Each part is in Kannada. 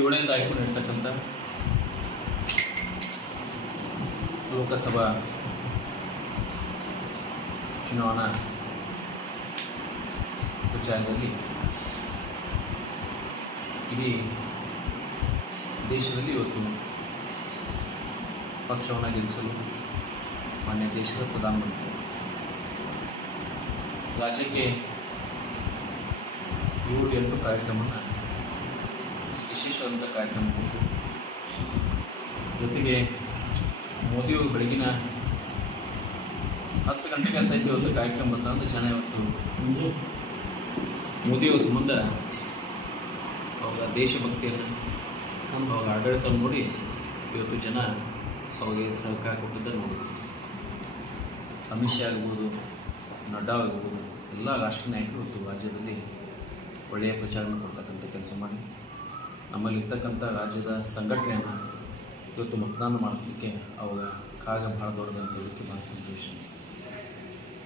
ಏಳನೇದು ಆಯ್ಕೊಂಡಿರ್ತಕ್ಕಂಥ ಲೋಕಸಭಾ ಚುನಾವಣಾ ಪ್ರಚಾರದಲ್ಲಿ ಇಡೀ ದೇಶದಲ್ಲಿ ಇವತ್ತು ಪಕ್ಷವನ್ನು ಗೆಲ್ಲಿಸಲು ಮಾನ್ಯ ದೇಶದ ಪ್ರಧಾನಮಂತ್ರಿ ರಾಜ್ಯಕ್ಕೆ 7-8 ಕಾರ್ಯಕ್ರಮವನ್ನು ವಿಶೇಷವಾದಂಥ ಕಾರ್ಯಕ್ರಮ ಕೊಟ್ಟು ಜೊತೆಗೆ ಮೋದಿಯವರು ಬೆಳಗಿನ 10 ಗಂಟೆಗೆ ಸಹಿತ ಇವತ್ತು ಕಾರ್ಯಕ್ರಮ ಬಂತಂದ್ರೆ ಜನ ಇವತ್ತು ಮೋದಿಯವರ ಸಂಬಂಧ ಅವಾಗ ದೇಶಭಕ್ತಿಯನ್ನು ಅವಾಗ ಆಡಳಿತ ನೋಡಿ ಇವತ್ತು ಜನ ಅವಾಗೆ ಸಹಕಾರ ಕೊಟ್ಟಿದ್ದ ನೋಡ್ಬೋದು. ಅಮಿತ್ ಶಾ ಆಗ್ಬೋದು, ನಡ್ಡಾ ಆಗ್ಬೋದು, ಎಲ್ಲ ರಾಷ್ಟ್ರೀಯ ನಾಯಕರು ಇವತ್ತು ರಾಜ್ಯದಲ್ಲಿ ಒಳ್ಳೆಯ ಪ್ರಚಾರವನ್ನು ಕೊಡ್ತಕ್ಕಂಥ ಕೆಲಸ ಮಾಡಿ ನಮ್ಮಲ್ಲಿರ್ತಕ್ಕಂಥ ರಾಜ್ಯದ ಸಂಘಟನೆಯನ್ನು ಇವತ್ತು ಮತದಾನ ಮಾಡೋದಕ್ಕೆ ಅವಾಗ ಕಾಗ ಭಾಳ ದೊಡ್ಡದಂತ ಹೇಳೋಕ್ಕೆ ಭಾಳ ಸಂತೋಷ ಅನಿಸ್ತು.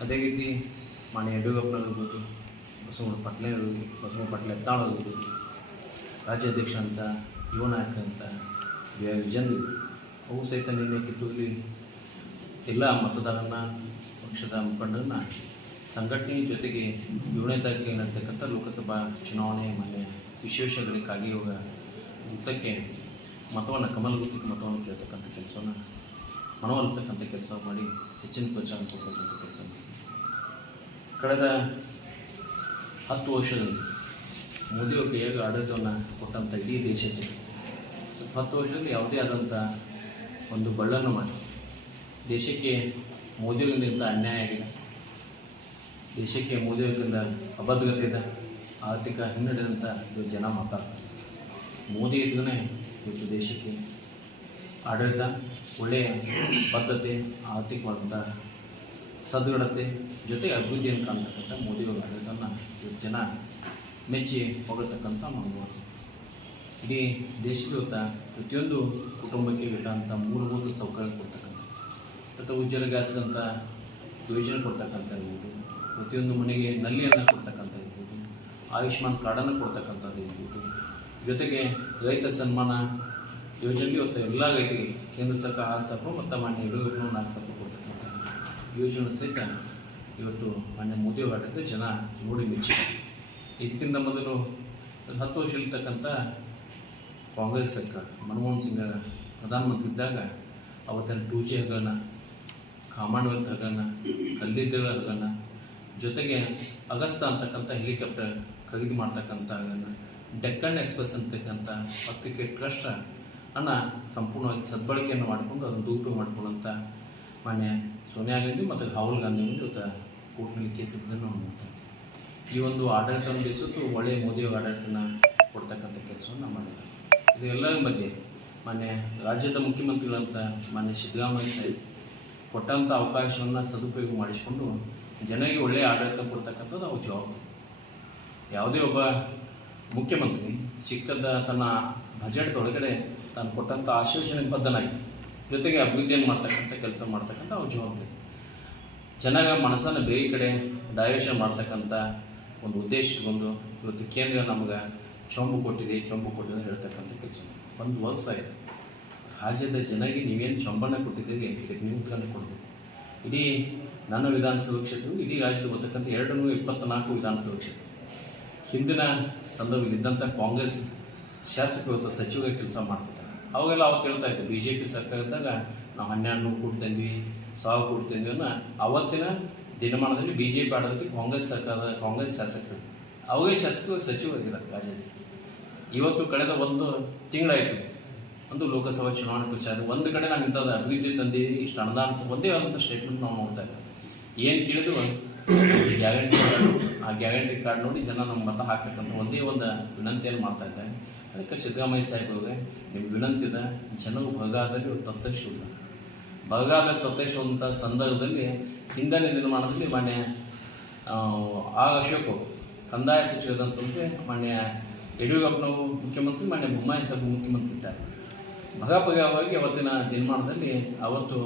ಅದೇ ರೀತಿ ಮಾನ್ಯ ಯಡಿಯೂರಪ್ಪನವ್ರಿರ್ಬೋದು, ಬಸವ ಪಟ್ಲೆ ಆಗ್ಬೋದು, ರಾಜ್ಯಾಧ್ಯಕ್ಷ ಅಂತ ಯುವ ನಾಯಕ ಅಂತ ವಿಜನ್ ಅವು ಸಹಿತ ನಿನ್ನೆ ಕಿತ್ತೂರಲ್ಲಿ ಎಲ್ಲ ಮತದಾರನ ಪಕ್ಷದ ಮುಖಂಡರನ್ನ ಸಂಘಟನೆ ಜೊತೆಗೆ 7ನೇ ತಾರೀಕಿಗೆ ಏನಂತಕ್ಕಂಥ ಲೋಕಸಭಾ ಚುನಾವಣೆ ಮಾನ್ಯ ವಿಶೇಷಗಳಿಗಾಗಿ ಇವಾಗ ಮುಕ್ತಕ್ಕೆ ಮತವನ್ನು ಕಮಲಗುತ್ತಿಗೆ ಮತವನ್ನು ಕೇಳ್ತಕ್ಕಂಥ ಕೆಲಸವನ್ನು ಮನವೊಲಿಸ್ತಕ್ಕಂಥ ಕೆಲಸ ಮಾಡಿ ಹೆಚ್ಚಿನ ಪ್ರೋತ್ಸಾಹ ಕೊಡ್ತಕ್ಕಂಥ ಕೆಲಸ ಮಾಡಿ ಕಳೆದ 10 ವರ್ಷದಲ್ಲಿ ಮೋದಿಯವರು ಕೈಯಾಗ ಆಡಳಿತವನ್ನು ಕೊಟ್ಟಂಥ ಇಡೀ ದೇಶಕ್ಕೆ 10 ವರ್ಷದಲ್ಲಿ ಯಾವುದೇ ಆದಂಥ ಒಂದು ಬಳ್ಳನ್ನು ಮಾಡಿ ದೇಶಕ್ಕೆ ಮೋದಿಯವರಿಂದ ಅನ್ಯಾಯ ಆಗಿದೆ, ದೇಶಕ್ಕೆ ಮೋದಿಯವರಿಂದ ಅಬದ್ಧತೆ ಇದೆ, ಆರ್ಥಿಕ ಹಿನ್ನಡೆದಂಥ ಜನ ಮಾತಾಡ್ತಾರೆ. ಮೋದಿ ಇದ್ದರೆ ಇವತ್ತು ದೇಶಕ್ಕೆ ಆಡಳಿತ ಒಳ್ಳೆಯ ಬದ್ಧತೆ, ಆರ್ಥಿಕವಾದಂಥ ಸದೃಢತೆ ಜೊತೆಗೆ ಅಭಿವೃದ್ಧಿಯನ್ನು ಕಾಣ್ತಕ್ಕಂಥ ಮೋದಿಯವರ ಆಡಳಿತವನ್ನು ಇವತ್ತು ಜನ ಮೆಚ್ಚಿ ಹೋಗತಕ್ಕಂಥ ಮಾಡ್ಬೋದು. ಇಡೀ ದೇಶಕ್ಕೆ ಇವತ್ತು ಪ್ರತಿಯೊಂದು ಕುಟುಂಬಕ್ಕೆ ಬೇಕಾದಂಥ ಮೂಲಭೂತ ಸೌಕರ್ಯ ಕೊಡ್ತಕ್ಕಂಥ ಮತ್ತು ಉಜ್ವಲ ಗ್ಯಾಸ್ ಅಂತ ಯೋಜನೆ ಕೊಡ್ತಕ್ಕಂಥ ಇರ್ಬೋದು, ಪ್ರತಿಯೊಂದು ಮನೆಗೆ ನಲ್ಲಿಯನ್ನು ಕೊಡ್ತಕ್ಕಂಥ ಇರ್ಬೋದು, ಆಯುಷ್ಮಾನ್ ಕಾರ್ಡನ್ನು ಕೊಡ್ತಕ್ಕಂಥದ್ದು ಇರ್ಬೋದು, ಜೊತೆಗೆ ರೈತ ಸನ್ಮಾನ ಯೋಜನೆ ಇವತ್ತು ಎಲ್ಲ ರೈತರಿಗೆ ಕೇಂದ್ರ ಸರ್ಕಾರ 6,000 ಮತ್ತು ಮಾನ್ಯ ಯಡಿಯೂರಪ್ಪನವರು 4,000 ಕೊಡ್ತಕ್ಕಂಥ ಯೋಜನೆ ಸಹಿತ ಇವತ್ತು ಮಾನ್ಯ ಮೋದಿಯವರ ಆಡಳಿತ ಜನ ನೋಡಿ ಮೆಚ್ಚಿ. ಇದಕ್ಕಿಂತ ಮೊದಲು 10 ವರ್ಷ ಇರ್ತಕ್ಕಂಥ ಕಾಂಗ್ರೆಸ್ ಸರ್ಕಾರ ಮನಮೋಹನ್ ಸಿಂಗ್ ಪ್ರಧಾನಮಂತ್ರಿ ಇದ್ದಾಗ ಅವತ್ತಿನ 2G ಹಗರಣ, ಕಾಮನ್ವೆಲ್ತ್ ಹಗರಣ, ಕಲ್ಲಿದ್ದಲು ಹಗರಣ, ಜೊತೆಗೆ ಅಗಸ್ತ ಅಂತಕ್ಕಂಥ ಹೆಲಿಕಾಪ್ಟರ್ ಖರೀದಿ ಮಾಡ್ತಕ್ಕಂಥ ಹಗರಣ, ಡೆಕ್ಕನ್ ಎಕ್ಸ್ಪ್ರೆಸ್ ಅಂತಕ್ಕಂಥ ಪತ್ರಿಕೆ ಟ್ರಸ್ಟ್ ಅನ್ನು ಸಂಪೂರ್ಣವಾಗಿ ಸದ್ಬಳಕೆಯನ್ನು ಮಾಡಿಕೊಂಡು ಅದನ್ನು ದುರುಪಯೋಗ ಮಾಡಿಕೊಂಡಂಥ ಮಾನ್ಯ ಸೋನಿಯಾ ಗಾಂಧಿ ಮತ್ತು ರಾಹುಲ್ ಗಾಂಧಿ ಇವತ್ತು ಕೋರ್ಟ್ನಲ್ಲಿ ಕೇಸ್ ಇದ್ದನ್ನು ನೋಡ್ತಾರೆ. ಈ ಒಂದು ಆಡಳಿತವನ್ನು ಬೇಯಿಸೋದು ಒಳ್ಳೆಯ ಮೋದಿಯವರ ಆಡಳಿತನ ಕೊಡ್ತಕ್ಕಂಥ ಕೆಲಸವನ್ನು ಮಾಡಿದ್ದಾರೆ. ಇದು ಎಲ್ಲರ ಮಧ್ಯೆ ಮಾನ್ಯ ರಾಜ್ಯದ ಮುಖ್ಯಮಂತ್ರಿಗಳಂತ ಮಾನ್ಯ ಸಿದ್ದರಾಮಯ್ಯ ಸಾಹೇಬ್ ಕೊಟ್ಟಂಥ ಅವಕಾಶವನ್ನು ಸದುಪಯೋಗ ಮಾಡಿಸಿಕೊಂಡು ಜನರಿಗೆ ಒಳ್ಳೆಯ ಆಡಳಿತ ಕೊಡ್ತಕ್ಕಂಥದ್ದು ಅವ್ರ ಜವಾಬ್ದಾರಿ. ಯಾವುದೇ ಒಬ್ಬ ಮುಖ್ಯಮಂತ್ರಿ ಸಿಕ್ಕದ ತನ್ನ ಬಜೆಟ್ ಒಳಗಡೆ ತಾನು ಕೊಟ್ಟಂಥ ಆಶ್ವಾಸನೆಗೆ ಬದ್ಧನಾಗಿ ಜೊತೆಗೆ ಅಭಿವೃದ್ಧಿಯನ್ನು ಮಾಡ್ತಕ್ಕಂಥ ಕೆಲಸ ಮಾಡ್ತಕ್ಕಂಥ ಅವ್ರ ಜವಾಬ್ದಾರಿ. ಜನರ ಮನಸ್ಸನ್ನು ಬೇರೆ ಕಡೆ ಡೈವರ್ಷನ್ ಮಾಡ್ತಕ್ಕಂಥ ಒಂದು ಉದ್ದೇಶ ಇಟ್ಕೊಂಡು ಇವತ್ತು ಕೇಂದ್ರ ನಮಗೆ ಚೊಂಬು ಕೊಟ್ಟಿದೆ ಹೇಳ್ತಕ್ಕಂಥ ಕೆಲಸ. 1 ವರ್ಷ ಆಯಿತು, ರಾಜ್ಯದ ಜನರಿಗೆ ನೀವೇನು ಚೊಂಬನ್ನು ಕೊಟ್ಟಿದ್ದೀರಿ ಇದಕ್ಕೆ ನೀವು ಉತ್ತರ ಕೊಡಬೇಕು. ಇಡೀ ನನ್ನ ವಿಧಾನಸಭಾ ಕ್ಷೇತ್ರವು ಇಡೀ ರಾಜ್ಯದಲ್ಲಿ ಬರ್ತಕ್ಕಂಥ 224 ವಿಧಾನಸಭಾ ಕ್ಷೇತ್ರ ಹಿಂದಿನ ಸಂದರ್ಭದಲ್ಲಿದ್ದಂಥ ಕಾಂಗ್ರೆಸ್ ಶಾಸಕರು ಇವತ್ತು ಸಚಿವರ ಕೆಲಸ ಮಾಡ್ತಿದ್ದಾರೆ. ಅವಾಗೆಲ್ಲ ಅವತ್ತು ಹೇಳ್ತಾ ಇತ್ತು BJP ಸರ್ಕಾರ ಇದ್ದಾಗ ನಾವು 12 ಕೊಡ್ತೇವೆ, 1000 ಕೊಡ್ತೇವೆ ಅನ್ನೋ ಅವತ್ತಿನ ದಿನಮಾನದಲ್ಲಿ BJP ಆಡಳಿತ ಕಾಂಗ್ರೆಸ್ ಶಾಸಕರು ಅವರೇ ಶಾಸಕರು ಸಚಿವರಾಗಿದ್ದಾರೆ ರಾಜ್ಯದಲ್ಲಿ. ಇವತ್ತು ಕಳೆದ 1 ತಿಂಗಳಾಯಿತು ಒಂದು ಲೋಕಸಭಾ ಚುನಾವಣೆ ಪ್ರಚಾರ ಒಂದು ಕಡೆ ನಾವು ಇಂಥದ್ದು ಅಭಿವೃದ್ಧಿ ತಂದೀವಿ, ಇಷ್ಟು ಅನುದಾನ ಒಂದೇ ಆದಂಥ ಸ್ಟೇಟ್ಮೆಂಟ್ ನಾವು ನೋಡ್ತಾ ಇದ್ದೀವಿ. ಏನು ಕೇಳಿದ್ರು ಗ್ಯಾರಂಟಿ ಕಾರ್ಡು, ಆ ಗ್ಯಾರಂಟಿ ಕಾರ್ಡ್ ನೋಡಿ ಜನ ನಮ್ಮ ಮತ ಹಾಕಬೇಕಂತ ಒಂದೇ ಒಂದು ವಿನಂತಿಯನ್ನು ಮಾಡ್ತಾ ಇದ್ದಾರೆ. ಅದಕ್ಕೆ ಸಿದ್ದರಾಮಯ್ಯ ಸಾಹೇಬ್ರಿಗೆ ನಿಮ್ಗೆ ವಿನಂತಿದ ಜನರು ಬರಗಾಲದಲ್ಲಿ ತತ್ತರಿಸಿಲ್ಲ. ಬರಗಾಲದಲ್ಲಿ ತತ್ತರಿಸುವಂಥ ಸಂದರ್ಭದಲ್ಲಿ ಹಿಂದಿನ ನಿರ್ಮಾಣದಲ್ಲಿ ಮಾನ್ಯ ಅಶೋಕ್ ಕಂದಾಯ ಸಚಿವರ ಸಂಸ್ಥೆ ಮಾನ್ಯ ಯಡಿಯೂರಪ್ಪನವರು ಮುಖ್ಯಮಂತ್ರಿ, ಮಾನ್ಯ ಬೊಮ್ಮಾಯಿ ಸಾಹೇಬ್ ಮುಖ್ಯಮಂತ್ರಿ ಇದ್ದಾರೆ. ಭಗಪಗವಾಗಿ ಅವತ್ತಿನ ದಿನಮಾನದಲ್ಲಿ ಅವತ್ತು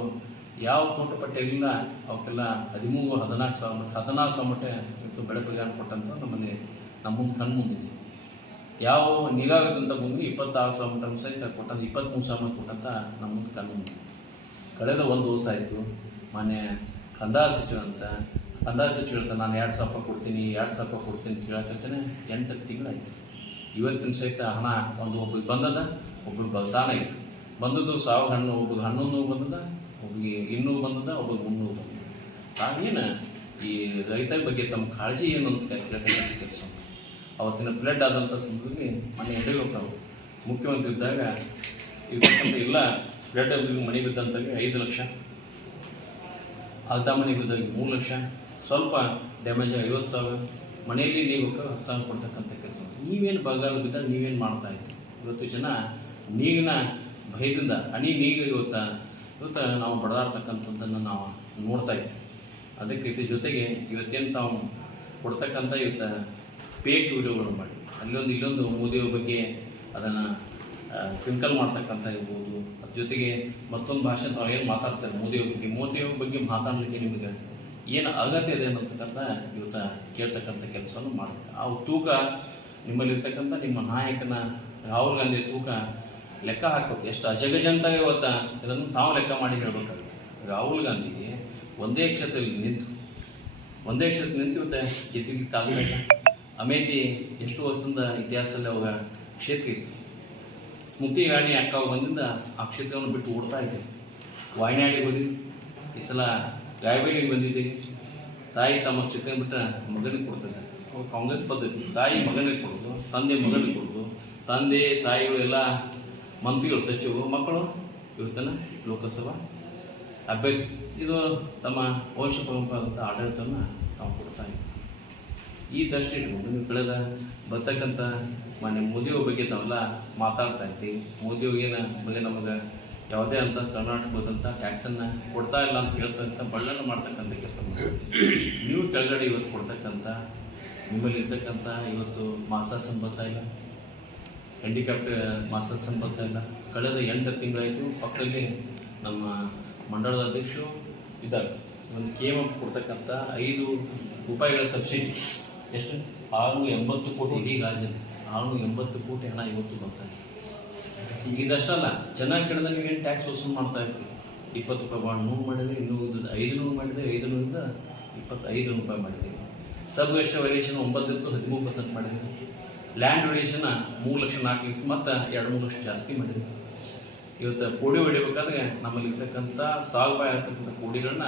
ಯಾವ ತೋಟಪಟ್ಟೆ ಇಲ್ಲ ಅವಕ್ಕೆಲ್ಲ 13-14 ಸಾವಿರ ಮಟ್ಟ ಇವತ್ತು ಬೆಳೆ ಪರಿಹಾರ ಕೊಟ್ಟಂತ ನಮ್ಮ ಕಣ್ಮುಂದಿದೆ. ಯಾವ ನಿಗಾವಿದಂಥ ಭೂಮಿ 26,000 ಮೀಟರ್ ಸಹಿತ ಕೊಟ್ಟಂತ 23,000 ಕೊಟ್ಟಂತ ನಮ್ಮ ಮುಂದೆ ಕಾನೂನು ಕಳೆದ ಒಂದು ವರ್ಷ ಆಯಿತು. ಮಾನ್ಯ ಕಂದಾಯ ಸಚಿವ ಅಂತ ನಾನು 2,000 ಕೊಡ್ತೀನಿ ಅಂತ ಕೇಳಕತ್ತೇನೆ. 8 ತಿಂಗಳಾಯ್ತು. ಇವತ್ತಿನ ಸಹಿತ ಹಣ ಒಬ್ರಿಗೆ ಬಂದದ, ಒಬ್ರಿಗೆ ಬರ್ತಾನೆ ಇಲ್ಲ. ಬಂದದ್ದು 1,000 ಹಣ್ಣು, ಒಬ್ರಿಗೆ 11 ಬಂದದ, ಒಬ್ರಿಗೆ 200 ಬಂದದ, ಒಬ್ರಿಗೆ 300 ಬಂದದ. ನಾವೇನು ಈ ರೈತರ ಬಗ್ಗೆ ತಮ್ಮ ಕಾಳಜಿ ಏನು ಅಂತ ಕೇಳ್ತಕ್ಕಂಥ ಕೆಲಸ. ಅವತ್ತಿನ ಫ್ಲಡ್ ಆದಂಥ ಸಂದರ್ಭದಲ್ಲಿ ಮನೆ ಯಡಿಯೂರಪ್ಪ ಮುಖ್ಯಮಂತ್ರಿ ಇದ್ದಾಗ ಇರ್ತಕ್ಕಂಥ ಎಲ್ಲ ಫ್ಲಡ್ ಮನೆ ಬಿದ್ದಂಥವ್ರಿಗೆ 5 ಲಕ್ಷ, ಅರ್ಧ ಮನೆ ಬಿದ್ದಾಗ 3 ಲಕ್ಷ, ಸ್ವಲ್ಪ ಡ್ಯಾಮೇಜ್ 50,000, ಮನೆಯಲ್ಲಿ ನೀವು 10,000 ಕೊಡ್ತಕ್ಕಂಥ ಕೆಲಸ. ನೀವೇನು ಬರಗಾಲ ಬಿದ್ದಾಗ ನೀವೇನು ಮಾಡ್ತಾ ಇದ್ದೀವಿ? ಇವತ್ತು ಜನ ನೀರಿನ ಭಯದಿಂದ ನೀರಿಗೆ ಇವತ್ತು ನಾವು ಬಡದಾಡ್ತಕ್ಕಂಥದ್ದನ್ನು ನಾವು ನೋಡ್ತಾ ಇದ್ದೀವಿ. ಅದಕ್ಕೆ ಜೊತೆಗೆ ಇವತ್ತೇನು ತಾವು ಕೊಡ್ತಕ್ಕಂಥ ಇವತ್ತು ಫೇಕ್ ವಿಡಿಯೋಗಳನ್ನು ಮಾಡಿ ಇಲ್ಲೊಂದು ಮೋದಿಯವ್ರ ಬಗ್ಗೆ ಅದನ್ನು ಟ್ವಿಂಕಲ್ ಮಾಡ್ತಕ್ಕಂಥ ಇರ್ಬೋದು. ಅದ್ರ ಜೊತೆಗೆ ಮತ್ತೊಂದು ಭಾಷೆ ತಾವು ಏನು ಮಾತಾಡ್ತಾರೆ ಮೋದಿಯವ್ರ ಬಗ್ಗೆ ಮಾತಾಡಲಿಕ್ಕೆ ನಿಮಗೆ ಏನು ಅಗತ್ಯ ಇದೆ ಅನ್ನತಕ್ಕಂಥ ಇವತ್ತು ಕೇಳ್ತಕ್ಕಂಥ ಕೆಲಸವನ್ನು ಮಾಡ್ತಾರೆ. ಆ ತೂಕ ನಿಮ್ಮಲ್ಲಿರ್ತಕ್ಕಂಥ ನಿಮ್ಮ ನಾಯಕನ ರಾಹುಲ್ ಗಾಂಧಿ ತೂಕ ಲೆಕ್ಕ ಹಾಕ್ಬೇಕು. ಎಷ್ಟು ಅಜಗಜಂತ ಇವತ್ತು ಇದನ್ನು ತಾವು ಲೆಕ್ಕ ಮಾಡಿ ಹೇಳ್ಬೇಕಾಗುತ್ತೆ. ರಾಹುಲ್ ಗಾಂಧಿಗೆ ಒಂದೇ ಕ್ಷೇತ್ರದಲ್ಲಿ ನಿಂತು ಇವತ್ತು ಗೆದ್ದಿಗೆ ಕಾಗಲ್ಲ. ಅಮೇಥಿ ಎಷ್ಟು ವರ್ಷದಿಂದ ಇತಿಹಾಸದಲ್ಲಿ ಅವಾಗ ಕ್ಷೇತ್ರ ಇತ್ತು. ಸ್ಮೃತಿ ಇರಾನಿ ಅಕ್ಕ ಬಂದಿಂದ ಆ ಕ್ಷೇತ್ರವನ್ನು ಬಿಟ್ಟು ಓಡ್ತಾ ಇದ್ದೆ. ವಾಯನಾಡಿಗೆ ಬಂದಿದ್ದು, ಈ ಸಲ ರಾಯಬೇಡಿಗೆ ಬಂದಿದ್ದೀವಿ. ತಾಯಿ ತಮ್ಮ ಕ್ಷೇತ್ರ ಬಿಟ್ಟರೆ ಮಗನಿಗೆ ಕೊಡ್ತಾರೆ. ಕಾಂಗ್ರೆಸ್ ಪದ್ಧತಿ, ತಾಯಿ ಮಗನಿಗೆ ಕೊಡೋದು, ತಂದೆ ಮಗನಿಗೆ ಕೊಡೋದು, ತಂದೆ ತಾಯಿಗಳು ಎಲ್ಲ ಮಂತ್ರಿಗಳು, ಸಚಿವರು, ಮಕ್ಕಳು ಇವತ್ತನ ಲೋಕಸಭಾ ಅಭ್ಯರ್ಥಿ. ಇದು ತಮ್ಮ ವಂಶ ಪರಂಪರಾದಂಥ ಆಡಳಿತವನ್ನು ನಾವು ಕೊಡ್ತಾ ಇದ್ದೀವಿ. ಈ ದೃಷ್ಟಿ ಇಟ್ಕೊಂಡು ನೀವು ಕಳೆದ ಬರ್ತಕ್ಕಂಥ ಮಾನ್ಯ ಮೋದಿಯವ್ರ ಬಗ್ಗೆ ನಾವೆಲ್ಲ ಮಾತಾಡ್ತಾ ಇದ್ದೀವಿ. ಮೋದಿಯವ್ರಿಗೇನ ಬಗ್ಗೆ ನಮಗೆ ಯಾವುದೇ ಅಂತ ಕರ್ನಾಟಕದಂಥ ಟ್ಯಾಕ್ಸನ್ನು ಕೊಡ್ತಾ ಇಲ್ಲ ಅಂತ ಹೇಳ್ತಕ್ಕಂಥ ಬಳ್ಳನ್ನು ಮಾಡ್ತಕ್ಕಂಥ ಕೆಲಸ ನೀವು ಕೆಳಗಡೆ ಇವತ್ತು ಕೊಡ್ತಕ್ಕಂಥ ನಿಮ್ಮಲ್ಲಿ ಇರ್ತಕ್ಕಂಥ ಇವತ್ತು ಮಾಸಾಸನ ಬರ್ತಾ ಇಲ್ಲ, ಹ್ಯಾಂಡಿಕ್ಯಾಪ್ಟ್ ಮಾಸಾಸನ ಬರ್ತಾ ಇಲ್ಲ. ಕಳೆದ 8 ತಿಂಗಳಾಯಿತು. ಪಕ್ಕದಲ್ಲಿ ನಮ್ಮ ಮಂಡಳದ ಅಧ್ಯಕ್ಷರು ಇದ್ದಾರೆ. ಒಂದು KMF ಕೊಡ್ತಕ್ಕಂಥ 5 ರೂಪಾಯಿಗಳ ಸಬ್ಸಿಡಿ ಎಷ್ಟು 680 ಕೋಟಿ, ಇಡೀ ರಾಜ್ಯದಲ್ಲಿ 680 ಕೋಟಿ ಹಣ ಇವತ್ತು ಬರ್ತಾ ಇದೆ. ಈಗ ಇದಷ್ಟಲ್ಲ, ಚೆನ್ನಾಗಿ ಕೆಡದ ನೀವೇನು ಟ್ಯಾಕ್ಸ್ ವಸೂಲು ಮಾಡ್ತಾ ಇರ್ತೀವಿ. 20 ರೂಪಾಯಿ ಬಾಂಡ್ 100 ಮಾಡಿದ್ರೆ, ಇನ್ನೂ 500 ಮಾಡಿದ್ರೆ, 500ರಿಂದ 25 ರೂಪಾಯಿ ಮಾಡಿದ್ದೀವಿ. ಸಬ್ ವೆಸ್ಟ್ ವೇರಿಯೇಷನ್ 9 ಇತ್ತು, 13% ಮಾಡಿದ್ದೀವಿ. ಲ್ಯಾಂಡ್ ವೇರಿಯೇಷನ್ 3 ಲಕ್ಷ 4 ಲಕ್ಷ ಮತ್ತು 2-3 ಲಕ್ಷ ಜಾಸ್ತಿ ಮಾಡಿದ್ದೀವಿ. ಇವತ್ತು ಕೋಡಿ ಹೊಡಿಬೇಕಾದ್ರೆ ನಮ್ಮಲ್ಲಿ ಇರ್ತಕ್ಕಂಥ 1,000 ರೂಪಾಯಿ ಆಗ್ತಕ್ಕಂಥ ಕೋಡಿಗಳನ್ನ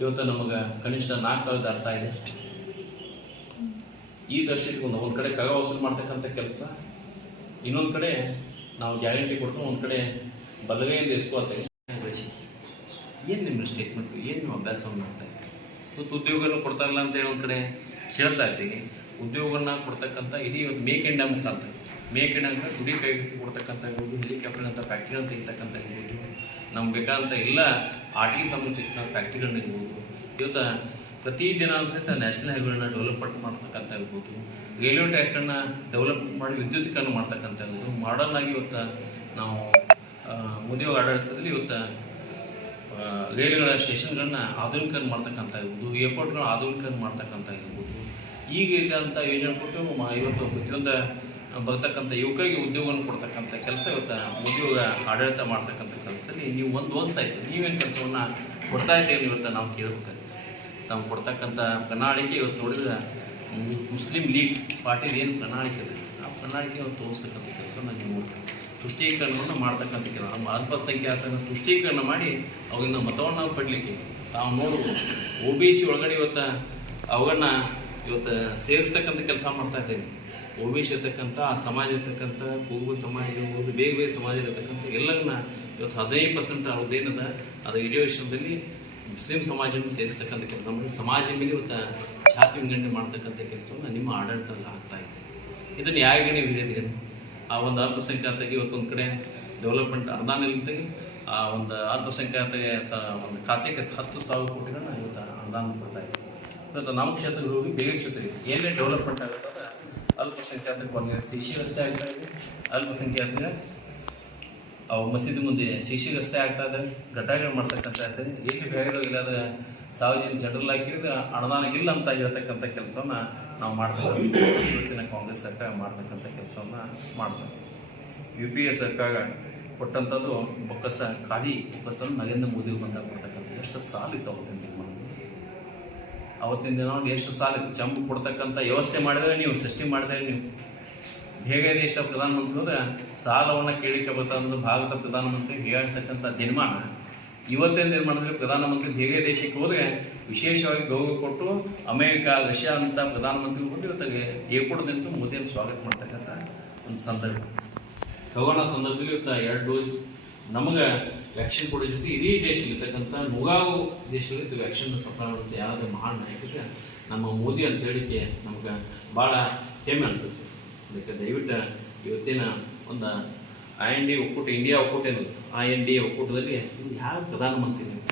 ಇವತ್ತು ನಮಗೆ ಕನಿಷ್ಠ 4,000 ದಾಟ್ತಾ ಇದೆ. ಈ ದೃಷ್ಟಿಟ್ಕೊಂಡು ಒಂದು ಕಡೆ ಕಗ ವಸೂಲು ಮಾಡ್ತಕ್ಕಂಥ ಕೆಲಸ, ಇನ್ನೊಂದು ಕಡೆ ನಾವು ಗ್ಯಾರಂಟಿ ಕೊಟ್ಟು ಒಂದು ಕಡೆ ಬಲಗೈಯಿಂದ ಇಸ್ಕೋತೇವೆ. ಏನು ನಿಮ್ಮ ಸ್ಟೇಟ್ಮೆಂಟ್, ಏನು ನೀವು ಅಭ್ಯಾಸವನ್ನು ಮಾಡ್ತಾ ಇದ್ದೀವಿ? ಮತ್ತು ಉದ್ಯೋಗನೂ ಕೊಡ್ತಾ ಇಲ್ಲ ಅಂತೇಳಿ ಒಂದು ಕಡೆ ಹೇಳ್ತಾ ಇದ್ದೀವಿ. ಉದ್ಯೋಗನ ಕೊಡ್ತಕ್ಕಂಥ ಇಡೀ ಒಂದು ಮೇಕ್ ಇಂಡಿಯಾ ಮುಖಾಂತರ, ಮೇಕ್ ಇಂಡಿಯಾ ಅಂತ ಗುಡಿ ಕೈ ಕೊಡ್ತಕ್ಕಂಥ ಇರ್ಬೋದು, ಹೆಲಿಕಾಪ್ಟರ್ ಅಂತ ಫ್ಯಾಕ್ಟ್ರಿಗಳನ್ನ ತೆಗಿತಕ್ಕಂಥ ಇರ್ಬೋದು, ನಮ್ಗೆ ಬೇಕಾದಂಥ ಎಲ್ಲ ಆಟಿಗೆ ಸಂಬಂಧಿಸಿದ ಫ್ಯಾಕ್ಟ್ರಿಗಳನ್ನ ಇರ್ಬೋದು. ಇವತ್ತು ಪ್ರತಿದಿನ ಸಹಿತ ನ್ಯಾಷನಲ್ ಹೈವೇಗಳನ್ನ ಡೆವಲಪ್ಮೆಂಟ್ ಮಾಡ್ತಕ್ಕಂಥ ಇರ್ಬೋದು, ರೈಲ್ವೆ ಟ್ರ್ಯಾಕ್ಗಳನ್ನ ಡೆವಲಪ್ಮೆಂಟ್ ಮಾಡಿ ವಿದ್ಯುತೀಕರಣ ಮಾಡ್ತಕ್ಕಂಥ ಇರ್ಬೋದು. ಮಾಡರ್ನ್ ಆಗಿ ಇವತ್ತು ನಾವು ಮೋದಿಯವರ ಆಡಳಿತದಲ್ಲಿ ಇವತ್ತು ರೈಲುಗಳ ಸ್ಟೇಷನ್ಗಳನ್ನ ಆಧುನೀಕರಣ ಮಾಡ್ತಕ್ಕಂಥ ಇರ್ಬೋದು, ಏರ್ಪೋರ್ಟ್ಗಳನ್ನ ಆಧುನೀಕರಣ ಮಾಡ್ತಕ್ಕಂಥ ಇರ್ಬೋದು. ಈಗ ಇದ್ದಂಥ ಯೋಜನೆ ಕೊಟ್ಟು ಇವತ್ತು ಪ್ರತಿಯೊಂದು ಬರ್ತಕ್ಕಂಥ ಯುವಕರಿಗೆ ಉದ್ಯೋಗವನ್ನು ಕೊಡ್ತಕ್ಕಂಥ ಕೆಲಸ ಇವತ್ತು ಮೋದಿಯವರ ಆಡಳಿತ ಮಾಡ್ತಕ್ಕಂಥ ಕೆಲಸದಲ್ಲಿ ನೀವು ಒಂದು ವರ್ಷ ಆಯಿತು. ನೀವೇನು ಕೆಲಸವನ್ನು ಕೊಡ್ತಾ ಇದ್ದೀವಿ ಇವತ್ತು ನಾವು ಕೇಳಬೇಕಾಗುತ್ತೆ. ನಾವು ಕೊಡ್ತಕ್ಕಂಥ ಪ್ರಣಾಳಿಕೆ ಇವತ್ತು ನೋಡಿದ್ರೆ ಮುಸ್ಲಿಂ ಲೀಗ್ ಪಾರ್ಟಿದ ಏನು ಪ್ರಣಾಳಿಕೆ ಇದೆ, ಆ ಪ್ರಣಾಳಿಕೆ ಇವತ್ತು ತೋರಿಸ್ತಕ್ಕಂಥ ಕೆಲಸವನ್ನು ನೀವು ನೋಡ್ತೀವಿ. ತುಷ್ಟೀಕರಣವನ್ನು ಮಾಡ್ತಕ್ಕಂಥ ಕೆಲಸ, ನಮ್ಮ ಅಲ್ಪಸಂಖ್ಯಾತನ ತುಷ್ಟೀಕರಣ ಮಾಡಿ ಅವರಿಂದ ಮತವನ್ನು ಪಡಲಿಕ್ಕೆ ತಾವು ನೋಡ್ಬೋದು. OBC ಒಳಗಡೆ ಇವತ್ತು ಅವುಗಳನ್ನ ಇವತ್ತು ಸೇರಿಸ್ತಕ್ಕಂಥ ಕೆಲಸ ಮಾಡ್ತಾ ಇದ್ದೇವೆ. OBC ಇರ್ತಕ್ಕಂಥ ಆ ಸಮಾಜ ಇರ್ತಕ್ಕಂಥ ಕೂಗು ಸಮಾಜ ಇರ್ಬೋದು, ಬೇರೆ ಬೇರೆ ಸಮಾಜ ಇರತಕ್ಕಂಥ ಎಲ್ಲರನ್ನ ಇವತ್ತು 15% ಅವ್ರದ್ದೇನದ ಅದು ರಿಸರ್ವೇಷನ್ದಲ್ಲಿ ಮುಸ್ಲಿಂ ಸಮಾಜವನ್ನು ಸೇರಿಸ್ತಕ್ಕಂಥ ಕೆಲಸ ಮಾಡಿ ಸಮಾಜ ಮೇಲೆ ಇವತ್ತು ಜಾತಿ ವಿಂಗಡಣೆ ಮಾಡ್ತಕ್ಕಂಥ ಕೆಲಸವನ್ನು ನಿಮ್ಮ ಆಡಳಿತದಲ್ಲಿ ಆಗ್ತಾ ಇದೆ. ಇದನ್ನು ಯಾರಿಗೆ ನೀವು ಹಿಡಿಯೋದೇನು? ಆ ಒಂದು ಅಲ್ಪಸಂಖ್ಯಾತಗೆ ಇವತ್ತೊಂದು ಕಡೆ ಡೆವಲಪ್ಮೆಂಟ್ ಅನುದಾನದಲ್ಲಿ ಆ ಒಂದು ಅಲ್ಪಸಂಖ್ಯಾತಗೆ ಒಂದು ಖಾತೆಗೆ 10,000 ಕೋಟಿಗಳನ್ನ ಇವತ್ತು ಅನುದಾನ ಕೊಡ್ತಾ ಇದೆ. ಇವತ್ತು ನಮ್ಮ ಕ್ಷೇತ್ರಗಳು ಹೋಗಿ ಬೇರೆ ಕ್ಷೇತ್ರ ಇದೆ, ಏನೇ ಡೆವಲಪ್ಮೆಂಟ್ ಆಗುತ್ತದ ಅಲ್ಪಸಂಖ್ಯಾತಕ್ಕೆ ಒಂದು ಸಿಸಿ ರಸ್ತೆ ಆಗ್ತಾ ಇದೆ, ಅಲ್ಪಸಂಖ್ಯಾತಗೆ ಅವು ಮಸೀದಿ ಮುಂದೆ ಸಿಸಿ ರಸ್ತೆ ಆಗ್ತಾ ಇದೆ, ಗಟಾರಿಗಳು ಮಾಡ್ತಕ್ಕಂಥ ಇದ್ದಾರೆ. ಎಲ್ಲಿ ಬೇರೆ ಇಲ್ಲದ ಸಾರ್ವಜನಿಕ ಜನರಲ್ ಹಾಕಿದ್ರೆ ಅನುದಾನ ಇಲ್ಲ ಅಂತ ಹೇಳ್ತಕ್ಕಂಥ ಕೆಲಸವನ್ನು ನಾವು ಮಾಡ್ತಕ್ಕಂಥ ಇವತ್ತಿನ ಕಾಂಗ್ರೆಸ್ ಸರ್ಕಾರ ಮಾಡ್ತಕ್ಕಂಥ ಕೆಲಸವನ್ನು ಮಾಡ್ತಾರೆ. UPA ಸರ್ಕಾರ ಕೊಟ್ಟಂಥದ್ದು ಬೊಕ್ಕಸ ಖಾಲಿ ಬೊಕ್ಕಸನ್ನು ನರೇಂದ್ರ ಮೋದಿ ಬಂದಾಗ ಕೊಡ್ತಕ್ಕಂಥ ಎಷ್ಟು ಸಾಲಿತ್ತು ಅವತ್ತಿನ ದಿನ ಎಷ್ಟು ಸಾಲಿತ್ತು. ಚಂಪು ಕೊಡ್ತಕ್ಕಂಥ ವ್ಯವಸ್ಥೆ ಮಾಡಿದರೆ ನೀವು, ಸೃಷ್ಟಿ ಮಾಡಿದರೆ ನೀವು. ಹೇಗೆ ದೇಶ ಪ್ರಧಾನಮಂತ್ರಿ ಅಂದರೆ ಸಾಲವನ್ನು ಕೇಳಿಕೆ ಬರ್ತಕ್ಕಂಥ ಭಾರತ ಪ್ರಧಾನಮಂತ್ರಿ ಹೇಳಿಸ್ತಕ್ಕಂಥ ದಿನಮಾನ ಇವತ್ತಿನ ನಿರ್ಮಾಣದಲ್ಲಿ ಪ್ರಧಾನಮಂತ್ರಿ ಹೇಗೆ ದೇಶಕ್ಕೆ ಹೋದರೆ ವಿಶೇಷವಾಗಿ ಗೌರವ ಕೊಟ್ಟು ಅಮೆರಿಕ, ರಷ್ಯಾ ಅಂತ ಪ್ರಧಾನಮಂತ್ರಿ ಹೋಗಿ ಇವತ್ತಿಗೆ ಏರ್ಪೋರ್ಟ್ನಿಂದ ಮೋದಿಯನ್ನು ಸ್ವಾಗತ ಮಾಡ್ತಕ್ಕಂಥ ಒಂದು ಸಂದರ್ಭ. ಕೊರೋನಾ ಸಂದರ್ಭದಲ್ಲಿ ಇವತ್ತು 2 ಡೋಸ್ ನಮಗೆ ವ್ಯಾಕ್ಸಿನ್ ಕೊಡೋ ಜೊತೆ ಇಡೀ ದೇಶದಲ್ಲಿರ್ತಕ್ಕಂಥ 100 ದೇಶದಲ್ಲಿ ವ್ಯಾಕ್ಸಿನ್ ಸಪ್ಲೈ ಮಾಡುತ್ತೆ ಯಾವುದೇ ಮಹಾನ್ ನಾಯಕರಿಗೆ ನಮ್ಮ ಮೋದಿ ಅಂತ ಹೇಳಿಕೆ ನಮ್ಗೆ ಭಾಳ ಹೆಮ್ಮೆ ಅನಿಸುತ್ತೆ. ಅದಕ್ಕೆ ದಯವಿಟ್ಟು ಇವತ್ತಿನ ಒಂದು IND ಒಕ್ಕೂಟ, ಇಂಡಿಯಾ ಒಕ್ಕೂಟ ಏನದು IND ಒಕ್ಕೂಟದಲ್ಲಿ ಯಾವ ಪ್ರಧಾನಮಂತ್ರಿ ನೀವು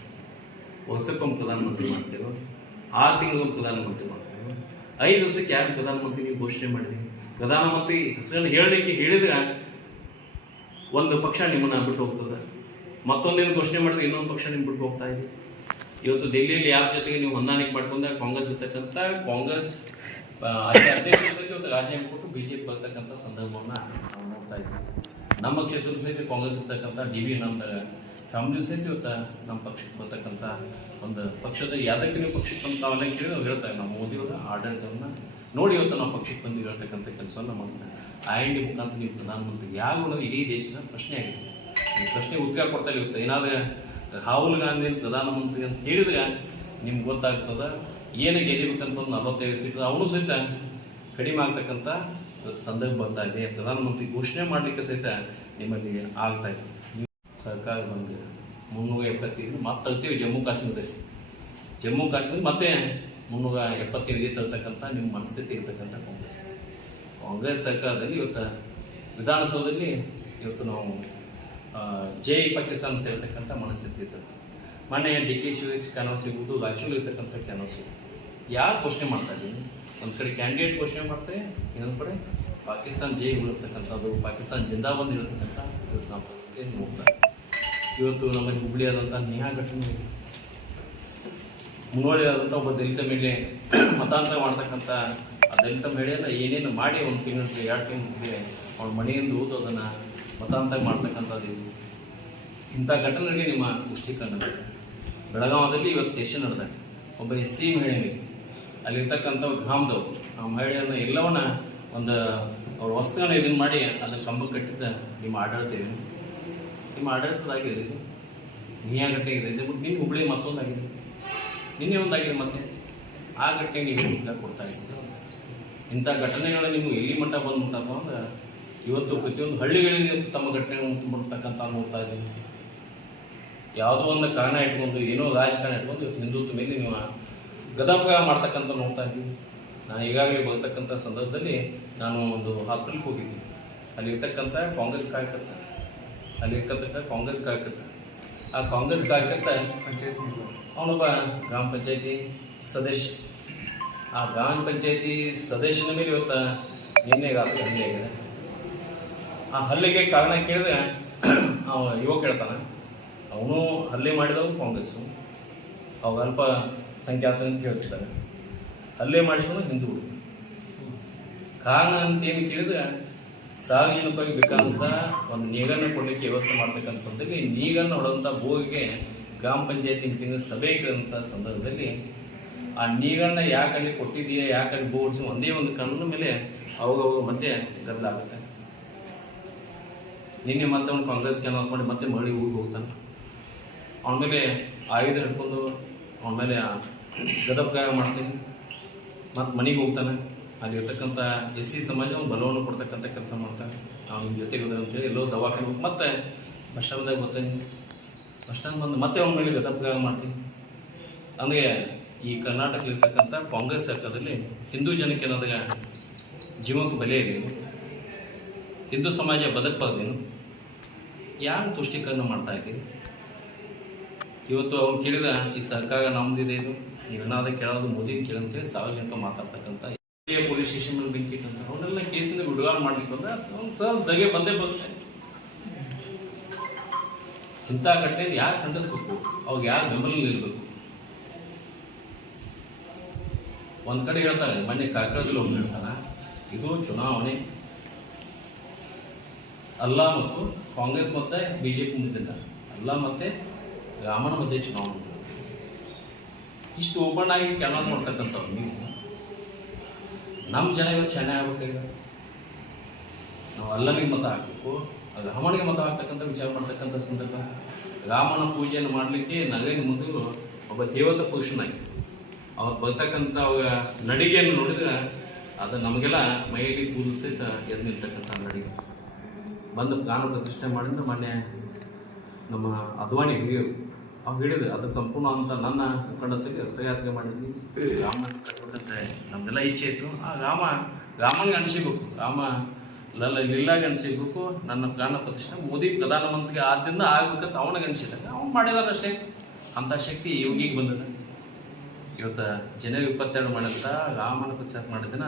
ವರ್ಷಕ್ಕೊಮ್ಮೆ ಪ್ರಧಾನಮಂತ್ರಿ ಮಾಡ್ತೀರೋ, 6 ತಿಂಗಳಿಗೊಮ್ಮೆ ಪ್ರಧಾನಮಂತ್ರಿ ಮಾಡ್ತೀರೋ, 5 ವರ್ಷಕ್ಕೆ ಯಾರು ಪ್ರಧಾನಮಂತ್ರಿ ನೀವು ಘೋಷಣೆ ಮಾಡಿದ್ರಿ? ಪ್ರಧಾನಮಂತ್ರಿ ಹೆಸರನ್ನು ಹೇಳಲಿಕ್ಕೆ ಹೇಳಿದ್ರೆ ಒಂದು ಪಕ್ಷ ನಿಮ್ಮನ್ನ ಬಿಟ್ಟು ಹೋಗ್ತದೆ, ಮತ್ತೊಂದೇನು ಘೋಷಣೆ ಮಾಡಿದ್ರೆ ಇನ್ನೊಂದು ಪಕ್ಷ ನಿಮ್ಗೆ ಬಿಟ್ಟು ಹೋಗ್ತಾ ಇದೆ. ಇವತ್ತು ದಿಲ್ಲಿಯಲ್ಲಿ ಯಾರ ಜೊತೆಗೆ ನೀವು ಹೊಂದಾಣಿಕೆ ಮಾಡ್ಕೊಂಡ ಕಾಂಗ್ರೆಸ್ ಇರ್ತಕ್ಕಂಥ ಕಾಂಗ್ರೆಸ್ ಅಧ್ಯಕ್ಷ ಇವತ್ತು ರಾಜೀನಾಮೆ ಕೊಟ್ಟು BJP ಬರ್ತಕ್ಕಂಥ ಸಂದರ್ಭವನ್ನು ನಾವು ನೋಡ್ತಾ ಇದ್ದೀವಿ. ನಮ್ಮ ಕ್ಷೇತ್ರದ ಸಹಿತ ಕಾಂಗ್ರೆಸ್ ಇರ್ತಕ್ಕಂಥ DV ನಮ್ಮ ಫ್ಯಾಮಿಲಿ ಸಹಿತ ಇವತ್ತು ನಮ್ಮ ಪಕ್ಷಕ್ಕೆ ಬರ್ತಕ್ಕಂಥ ಒಂದು ಪಕ್ಷದ ಯಾವ್ದಕ್ಕೆ ನೀವು ಪಕ್ಷಕ್ಕೆ ಬಂದು ತಾವೆಲ್ಲ ಕೇಳಿ ನಾವು ಹೇಳ್ತಾರೆ. ನಾವು ಮೋದಿಯವರ ಆಡಳಿತವನ್ನು ನೋಡಿ ಇವತ್ತು ನಾವು ಪಕ್ಷಕ್ಕೆ ಬಂದು ಹೇಳ್ತಕ್ಕಂಥ ಕೆಲಸವನ್ನು ಮಾಡ್ತಾರೆ. IND ಮುಖಾಂತರ ನೀವು ಪ್ರಧಾನಮಂತ್ರಿ ಯಾವ ಇಡೀ ದೇಶದ ಪ್ರಶ್ನೆ ಆಗಿದೆ. ಈ ಪ್ರಶ್ನೆ ಉತ್ತರ ಕೊಡ್ತಾ ಇವತ್ತು ಏನಾದರೂ ರಾಹುಲ್ ಗಾಂಧಿ ಪ್ರಧಾನಮಂತ್ರಿ ಅಂತ ಹೇಳಿದ್ರೆ ನಿಮ್ಗೆ ಗೊತ್ತಾಗ್ತದೆ ಏನು ಗೆದಿಬೇಕಂತ ಒಂದು 45 ಸೀಟ್ ಅವನು ಸಹಿತ ಕಡಿಮೆ ಆಗ್ತಕ್ಕಂಥ ಸಂದರ್ಭ ಬರ್ತಾ ಇದೆ. ಪ್ರಧಾನಮಂತ್ರಿ ಘೋಷಣೆ ಮಾಡಲಿಕ್ಕೆ ಸಹಿತ ನಿಮ್ಮಲ್ಲಿ ಆಗ್ತಾ ಇದೆ. ಸರ್ಕಾರ ಬಂದು 375 ಮತ್ತೆ ತರ್ತೀವಿ ಜಮ್ಮು ಕಾಶ್ಮೀರ ಮತ್ತೆ 375 ತರ್ತಕ್ಕಂಥ ನಿಮ್ಮ ಮನಸ್ಥಿತಿ ಇರ್ತಕ್ಕಂಥ ಕಾಂಗ್ರೆಸ್ ಸರ್ಕಾರದಲ್ಲಿ ಇವತ್ತು ವಿಧಾನಸೌಧದಲ್ಲಿ ಇವತ್ತು ನಾವು ಜೈ ಪಾಕಿಸ್ತಾನ ಅಂತ ಹೇಳ್ತಕ್ಕಂಥ ಮನಸ್ಥಿತಿ ಇರ್ತದೆ. ಮೊನ್ನೆ DK ಶಿವಕುಮಾರ್ ಕ್ಯಾನ್ವಾಸ್ ಸಿಗುವುದು, ರಾಜ್ಯದಲ್ಲಿ ಇರ್ತಕ್ಕಂಥ ಕ್ಯಾನ್ವಾಸ್ ಸಿಗುವುದು. ಯಾರು ಘೋಷಣೆ ಮಾಡ್ತಾ ಇದ್ದೀನಿ? ಒಂದು ಕಡೆ ಕ್ಯಾಂಡಿಡೇಟ್ ಘೋಷಣೆ ಮಾಡ್ತಾರೆ, ಇನ್ನೊಂದು ಕಡೆ ಪಾಕಿಸ್ತಾನ ಜೈ ಇರ್ತಕ್ಕಂಥದ್ದು, ಪಾಕಿಸ್ತಾನ ಜಿಂದಾಬಂದ್ ಇರತಕ್ಕಂಥ ಇವತ್ತು ನಾವು ಪರಿಸ್ಥಿತಿಯನ್ನು ಹೋಗ್ತಾರೆ. ಇವತ್ತು ನಮ್ಮಲ್ಲಿ ಹುಬ್ಳಿಯಾದಂಥ ನೇಹಾ ಘಟನೆ, ಮುನ್ನೋಳಿಯಾದಂಥ ಒಬ್ಬ ದಲಿತ ಮಹಿಳೆ ಮತಾಂತರ ಮಾಡ್ತಕ್ಕಂಥ ಆ ದಲಿತ ಮಹಿಳೆಯನ್ನು ಏನೇನು ಮಾಡಿ 1 ತಿಂಗಳು 2 ತಿಂಗಳಿಗೆ ಅವ್ರ ಮನೆಯಿಂದ ಓದು ಅದನ್ನು ಮತಾಂತರ ಮಾಡ್ತಕ್ಕಂಥದ್ದು. ಇಂಥ ಘಟನೆಗೆ ನಿಮ್ಮ ಪುಷ್ಟೀಕರಣ. ಬೆಳಗಾವದಲ್ಲಿ ಇವತ್ತು ಸೆಷನ್ ನಡೆದಾಗ ಒಬ್ಬ SC ಮಹಿಳೆ ಅಲ್ಲಿರ್ತಕ್ಕಂಥ ಗ್ರಾಮದವರು ಆ ಮಹಿಳೆಯನ್ನು ಎಲ್ಲವನ್ನ ಒಂದು ಅವ್ರ ವಸ್ತುಗಳನ್ನ ಇದನ್ನು ಮಾಡಿ ಅದರ ಕಂಬ ಕಟ್ಟಿದ್ದ ನಿಮ್ಮ ಆಡಳಿತದಾಗಿದೆ. ಇದು ನೇಹಾ ಘಟನೆ ಇದೆ. ನಿನ್ನೆ ಹುಬ್ಳಿ ಮತ್ತೊಂದಾಗಿದೆ, ನಿನ್ನೆ ಒಂದಾಗಿದೆ. ಮತ್ತೆ ಆ ಘಟನೆಗೆ ನೀವು ಉತ್ತರ ಕೊಡ್ತಾ ಇದ್ದೀವಿ. ಇಂಥ ಘಟನೆಗಳು ನಿಮ್ಗೆ ಎಲ್ಲಿ ಮಟ್ಟ ಬಂದ್ಬಿಟ್ಟಪ್ಪ ಅಂದ್ರೆ ಇವತ್ತು ಪ್ರತಿಯೊಂದು ಹಳ್ಳಿಗಳಲ್ಲಿ ತಮ್ಮ ಘಟನೆ ಬರ್ತಕ್ಕಂಥ ನೋಡ್ತಾ ಇದ್ದೀವಿ. ಯಾವುದೋ ಒಂದು ಕಾರಣ ಇಟ್ಕೊಂಡು, ಏನೋ ರಾಜಕಾರಣ ಇಟ್ಕೊಂಡು ಇವತ್ತು ಹಿಂದುತ್ವ ಮೇಲೆ ನೀವು ಗದಾಪ್ರಹ ಮಾಡ್ತಕ್ಕಂಥ ನೋಡ್ತಾ ಇದ್ದೀವಿ. ನಾನು ಈಗಾಗಲೇ ಬರ್ತಕ್ಕಂಥ ಸಂದರ್ಭದಲ್ಲಿ ನಾನು ಒಂದು ಹಾಸ್ಪಿಟಲ್ಗೆ ಹೋಗಿದ್ದೀನಿ. ಅಲ್ಲಿರ್ತಕ್ಕಂಥ ಕಾಂಗ್ರೆಸ್ ಕಾರ್ಯಕರ್ತ, ಆ ಕಾಂಗ್ರೆಸ್ ಕಾರ್ಯಕರ್ತ ಅವನೊಬ್ಬ ಗ್ರಾಮ ಪಂಚಾಯತಿ ಸದಸ್ಯ. ಆ ಗ್ರಾಮ ಪಂಚಾಯತಿ ಸದಸ್ಯನ ಮೇಲೆ ಇವತ್ತು ನಿನ್ನೆ ರಾತ್ರಿ ಹಲ್ಲೆ ಆಗಿದೆ. ಆ ಹಲ್ಲೆಗೆ ಕಾರಣ ಕೇಳಿದ್ರೆ ಯುವಕ ಹೇಳ್ತಾನೆ, ಅವನು ಹಲ್ಲೆ ಮಾಡಿದವು ಕಾಂಗ್ರೆಸ್ಸು, ಅವು ಅಲ್ಪ ಸಂಖ್ಯಾತ ಅಂತ ಹೇಳ್ತಿದ್ದಾರೆ. ಹಲ್ಲೆ ಮಾಡಿಸೋನು ಹಿಂದೂಗಳು. ಕಾರಣ ಅಂತೇನು ಕೇಳಿದ್ರೆ ಸಾರ್ವಜನಿಕವಾಗಿ ಬೇಕಾದಂಥ ಒಂದು ನೀರನ್ನು ಕೊಡಲಿಕ್ಕೆ ವ್ಯವಸ್ಥೆ ಮಾಡ್ತಕ್ಕಂಥದ್ದಲ್ಲಿ ನೀರನ್ನು ಹೊಡೆದಂಥ ಬೋಗಿಗೆ ಗ್ರಾಮ ಪಂಚಾಯತಿ ಮೀಟಿಂಗ್ ಸಭೆ ಕೇಳಿದಂಥ ಸಂದರ್ಭದಲ್ಲಿ ಆ ನೀರನ್ನು ಯಾಕಲ್ಲಿ ಕೊಟ್ಟಿದೆಯಾ, ಯಾಕಲ್ಲಿ ಬೋರ್ಡ್ಸು ಒಂದೇ ಒಂದು ಕಾನೂನು ಮೇಲೆ ಅವಾಗ ಮಧ್ಯೆ ಗದ್ದಲ ಆಗುತ್ತೆ. ನಿನ್ನೆ ಮತ್ತೆ ಅವ್ನು ಕಾಂಗ್ರೆಸ್ಗೆ ಅನೌನ್ಸ್ ಮಾಡಿ ಮತ್ತೆ ಮರಳಿ ಊರಿಗೆ ಹೋಗ್ತಾನೆ. ಅವನ ಮೇಲೆ ಆಯುಧ ಹಿಡ್ಕೊಂಡು ಅವನ ಮೇಲೆ ಗದಪ್ರಯೋಗ ಮಾಡ್ತೀನಿ. ಮತ್ತು ಮನೆಗೆ ಹೋಗ್ತಾನೆ. ಅಲ್ಲಿರ್ತಕ್ಕಂಥ SC ಸಮಾಜ ಅವ್ನು ಬಲವನ್ನು ಕೊಡ್ತಕ್ಕಂಥ ಕೆಲಸ ಮಾಡ್ತಾನೆ. ಅವ್ನ ಜೊತೆಗೆ ಅಂತೇಳಿ ಎಲ್ಲೋ ದವಾಖಾನೆ ಹೋಗಿ ಮತ್ತೆ ಬಸ್ ಸ್ಟ್ಯಾಂಡ್ದಾಗ ಬರ್ತಾನೆ. ಬಸ್ ಸ್ಟ್ಯಾಂಡ್ ಬಂದು ಮತ್ತೆ ಅವನ ಮೇಲೆ ಗದಪ್ರಯೋಗ ಮಾಡ್ತೀನಿ. ಅಂದರೆ ಈ ಕರ್ನಾಟಕದಲ್ಲಿರ್ತಕ್ಕಂಥ ಕಾಂಗ್ರೆಸ್ ಸರ್ಕಾರದಲ್ಲಿ ಹಿಂದೂ ಜನಕ್ಕೆ ಏನಾದಾಗ ಜೀವಕ್ಕೆ ಬೆಲೆ ಇದೆ, ಹಿಂದೂ ಸಮಾಜ ಬದುಕಬಾರ್ದೇನು, ಯಾರು ತುಷ್ಟೀಕರಣ ಮಾಡ್ತಾ ಇದ್ದೀವಿ? ಇವತ್ತು ಅವ್ನು ಕೇಳಿದ ಈ ಸರ್ಕಾರ ನಮ್ದಿದೆ, ಇದು ನೀವೇನಾದ್ರೂ ಕೇಳೋದು ಮೋದಿ ಕೇಳಂತೇಳಿ ಸಾರ್ವಜನಿಕ ಮಾತಾಡ್ತಕ್ಕಂಥ ಪೊಲೀಸ್ ಸ್ಟೇಷನ್ ಮೇಲೆ ಬೆಂಕಿ ಇಟ್ಟಂತ ಅವನ್ನೆಲ್ಲ ಕೇಸಿಂದ ಬಿಡುಗಡೆ ಮಾಡ್ಲಿಕ್ಕೆ ಅಂದ್ರೆ ಅವ್ನು ಸರ್ ದಗೆ ಬಂದೇ ಬರುತ್ತೆ. ಇಂಥ ಘಟನೆ ಯಾರು ಖಂಡಿಸ್ಬೇಕು? ಅವಾಗ ಯಾರು ಬೆಂಬಲ ನಿಲ್ಬೇಕು? ಒಂದು ಕಡೆ ಹೇಳ್ತಾರೆ, ಮೊನ್ನೆ ಕಾಕಡದಲ್ಲಿ ಒಬ್ಬರು ಹೇಳ್ತಾನೆ, ಇದು ಚುನಾವಣೆ ಅಲ್ಲ ಮತ್ತು ಕಾಂಗ್ರೆಸ್ ಮತ್ತು BJP ಮುಂದಿದ್ದ ಅಲ್ಲ ಮತ್ತು ರಾಮನ ಮಧ್ಯೆ ಚುನಾವಣೆ. ಇಷ್ಟು ಓಪನ್ ಆಗಿ ಕ್ಯಾನ್ವಾಸ್ ಮಾಡ್ತಕ್ಕಂಥವ್ರು ನೀವು. ನಮ್ಮ ಜನ ಇವತ್ತು ಶಾಣೆ ಆಗ್ಬೇಕಾಗ ನಾವು ಅಲ್ಲನಿಗೆ ಮತ ಹಾಕಬೇಕು, ರಾಮನಿಗೆ ಮತ ಹಾಕ್ತಕ್ಕಂಥ ವಿಚಾರ ಮಾಡ್ತಕ್ಕಂಥ ಸಂದರ್ಭ. ರಾಮನ ಪೂಜೆಯನ್ನು ಮಾಡಲಿಕ್ಕೆ ನಗರಿನ ಮುಂದೆ ಒಬ್ಬ ದೇವತಾ ಪುರುಷನಾಗಿ ಅವ್ರು ಬರ್ತಕ್ಕಂಥ ಅವರ ನಡಿಗೆಯನ್ನು ನೋಡಿದ್ರೆ ಅದು ನಮಗೆಲ್ಲ ಮೈಯಲ್ಲಿ ಕೂದಲು ಸಹಿತ ಎದ್ದು ನಿಲ್ತಕ್ಕಂಥ ನಡಿಗೆ. ಬಂದು ಪ್ರಾಣ ಪ್ರತಿಷ್ಠೆ ಮಾಡಿದ್ರೆ ಮೊನ್ನೆ ನಮ್ಮ ಅದ್ವಾನಿ ಹಿರಿಯರು ಅವ್ರು ಹಿಡಿದು ಅದು ಸಂಪೂರ್ಣ ಅಂತ ನನ್ನ ಮುಖಂಡತೆಗೆ ರಥಯಾತ್ರೆ ಮಾಡಿದ್ವಿ. ರಾಮ ಕಟ್ಬೇಕಂತ ನಮ್ದೆಲ್ಲ ಇಚ್ಛೆ ಇತ್ತು. ಆ ರಾಮನಿಗೆ ಅನಿಸಿಬೇಕು, ರಾಮ ಲಿಲ್ಲಾಗಿ ಅನಿಸಿಬೇಕು. ನನ್ನ ಪ್ರಾಣ ಪ್ರತಿಷ್ಠೆ ಮೋದಿ ಪ್ರಧಾನಮಂತ್ರಿ ಆದ್ದರಿಂದ ಆಗ್ಬೇಕಂತ ಅವನಿಗೆ ಅನಿಸಿದಾಗ ಅವ್ನು ಮಾಡಿದಾರೆ ಅಷ್ಟೇ. ಅಂಥ ಶಕ್ತಿ ಯೋಗಿಗೆ ಬಂದದ. ಇವತ್ತು ಜನವರಿ 22 ಮಾಡಿದಂಥ ರಾಮನ ಪ್ರಚಾರ ಮಾಡಿದನ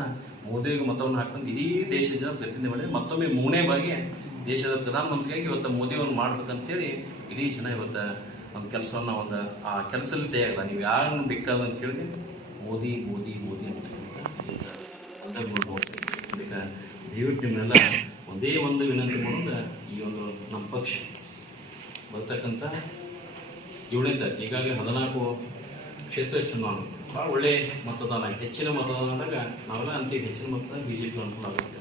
ಮೋದಿಗೆ ಮತವನ್ನು ಹಾಕೊಂಡು ಇಡೀ ದೇಶದ ಜನ ಪ್ರತಿನಿಧಿ ಮಾಡಿದ್ರೆ ಮತ್ತೊಮ್ಮೆ 3ನೇ ಬಾರಿ ದೇಶದ ಪ್ರಧಾನಮಂತ್ರಿಯಾಗಿ ಇವತ್ತು ಮೋದಿಯನ್ನು ಮಾಡ್ಬೇಕಂತೇಳಿ ಇಡೀ ಜನ ಇವತ್ತು ಒಂದು ಕೆಲಸವನ್ನು ಆ ಕೆಲಸದಲ್ಲಿ ತಯಾರಿಲ್ಲ. ನೀವು ಯಾರನ್ನು ಬೇಕಾದ ಅಂತ ಕೇಳಿದ್ರೆ ಮೋದಿ ಮೋದಿ ಮೋದಿ ಅಂತ ನೋಡ್ಬೋದು. ಅದಕ್ಕೆ ದಯವಿಟ್ಟು ನಿಮ್ಮೆಲ್ಲ ಒಂದೇ ಒಂದು ವಿನಂತಿ ಮಾಡೋದು, ಈ ಒಂದು ನಮ್ಮ ಪಕ್ಷ ಬರ್ತಕ್ಕಂಥ 7ನೇ ತಾರೀಕು ಈಗಾಗಲೇ 14 ಕ್ಷೇತ್ರ ಚುನಾವಣೆ ಭಾಳ ಒಳ್ಳೆಯ ಮತದಾನ, ಹೆಚ್ಚಿನ ಮತದಾನದಾಗ ನಾವೆಲ್ಲ ಅಂತೀವಿ ಹೆಚ್ಚಿನ ಮತದಾನ BJP ಅನುಕೂಲ ಆಗುತ್ತೆ.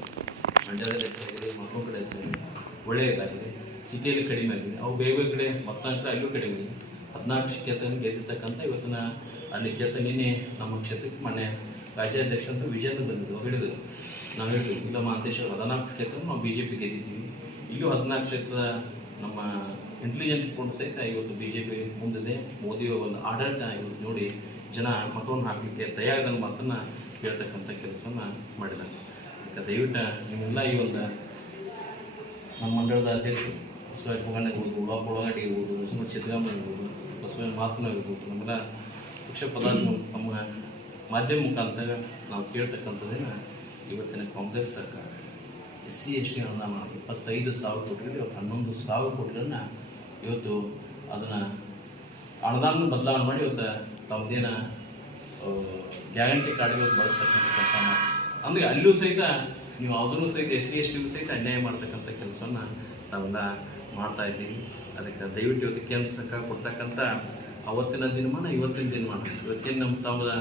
ಮಂಡ್ಯದಲ್ಲಿ ಹೆಚ್ಚಾಗಿದೆ, ಮತ್ತೊಂದು ಕಡೆ ಹೆಚ್ಚಾಗಿದೆ, ಒಳ್ಳೆಯದಾಗಿದೆ. ಸಿಟಿಯಲ್ಲಿ ಕಡಿಮೆ ಆಗಿದೆ, ಅವು ಬೇರೆ ಬೇರೆ ಕಡೆ ಮತ್ತೊಂದು ಕಡೆ ಅಲ್ಲೂ ಕಡಿಮೆ ಆಗಿದೆ. 14 ಕ್ಷೇತ್ರವನ್ನು ಗೆದ್ದಿರ್ತಕ್ಕಂಥ ಇವತ್ತಿನ ಅಲ್ಲಿ ಕ್ಷೇತ್ರ ನಿನ್ನೆ ನಮ್ಮ ಕ್ಷೇತ್ರಕ್ಕೆ ಮೊನ್ನೆ ರಾಜ್ಯಾಧ್ಯಕ್ಷ ಅಂತ ವಿಜೇಂದ್ರ ಬಂದಿದ್ದು ಹಿಡಿದು ನಾವು ಹೇಳಿದ್ವಿ, ಇಲ್ಲ ಮಹಾಂತೇಶ್ವರ 14 ಕ್ಷೇತ್ರ ನಾವು BJP ಗೆದ್ದಿದ್ದೀವಿ. ಇಲ್ಲೂ 14 ಕ್ಷೇತ್ರ ನಮ್ಮ ಇಂಟೆಲಿಜೆಂಟ್ ರಿಪೋರ್ಟ್ ಸಹಿತ ಇವತ್ತು BJP ಮುಂದಿದೆ. ಮೋದಿಯ ಒಂದು ಆಡಳಿತ ಇವತ್ತು ನೋಡಿ ಜನ ಮತವನ್ನು ಹಾಕಲಿಕ್ಕೆ ತಯಾರಿದ ಮಾತನ್ನು ಹೇಳ್ತಕ್ಕಂಥ ಕೆಲಸವನ್ನು ಮಾಡಿದ್ದಾರೆ. ಅದಕ್ಕೆ ದಯವಿಟ್ಟು ನಿಮ್ಮೆಲ್ಲ ಈ ಒಂದು ನಮ್ಮ ಮಂಡಳದ ಅಧ್ಯಕ್ಷರು ಬಸವ ಪೊಗಣ್ಣ ಇರ್ಬೋದು, ಉಳ್ಳಾಪೊಳಗಡೆ ಇರ್ಬೋದು, ಬಸವ ಸಿದ್ದರಾಮಯ್ಯ ಇರ್ಬೋದು, ಬಸವ ಮಾತನ್ನ ಇರ್ಬೋದು, ನಮ್ಮೆಲ್ಲ ಪಕ್ಷ ಪದಾರ್ಥ ನಮ್ಮ ಮಾಧ್ಯಮ ಮುಖಾಂತರ ನಾವು ಕೇಳ್ತಕ್ಕಂಥದ್ದೇನ ಇವತ್ತಿನ ಕಾಂಗ್ರೆಸ್ ಸರ್ಕಾರ SC ST ಅನುದಾನ 25,000 ಕೋಟಿ, ಇವತ್ತು 11,000 ಕೋಟಿಗಳನ್ನ ಇವತ್ತು ಅದನ್ನು ಅನುದಾನ ಬದಲಾವಣೆ ಮಾಡಿ ಇವತ್ತು ತಮ್ಮದೇನ ಗ್ಯಾರಂಟಿ ಕಾರ್ಡ್ಗಳು ಬಳಸ್ತಕ್ಕಂಥ ಕೆಲಸ ಮಾಡಿ ಅಂದರೆ ಅಲ್ಲೂ ಸಹಿತ ನೀವು ಅದನ್ನು ಸಹಿತ SC STಗೂ ಸಹಿತ ಅನ್ಯಾಯ ಮಾಡ್ತಕ್ಕಂಥ ಕೆಲಸವನ್ನು ನಾವೆಲ್ಲ ಮಾಡ್ತಾ ಇದ್ದೀವಿ. ಅದಕ್ಕೆ ದಯವಿಟ್ಟು ಇವತ್ತು ಕೇಂದ್ರ ಸರ್ಕಾರ ಕೊಡ್ತಕ್ಕಂಥ ಅವತ್ತಿನ ದಿನಮಾನ ಇವತ್ತಿನ ದಿನಮಾನ ಇವತ್ತೇನು ನಮ್ಮ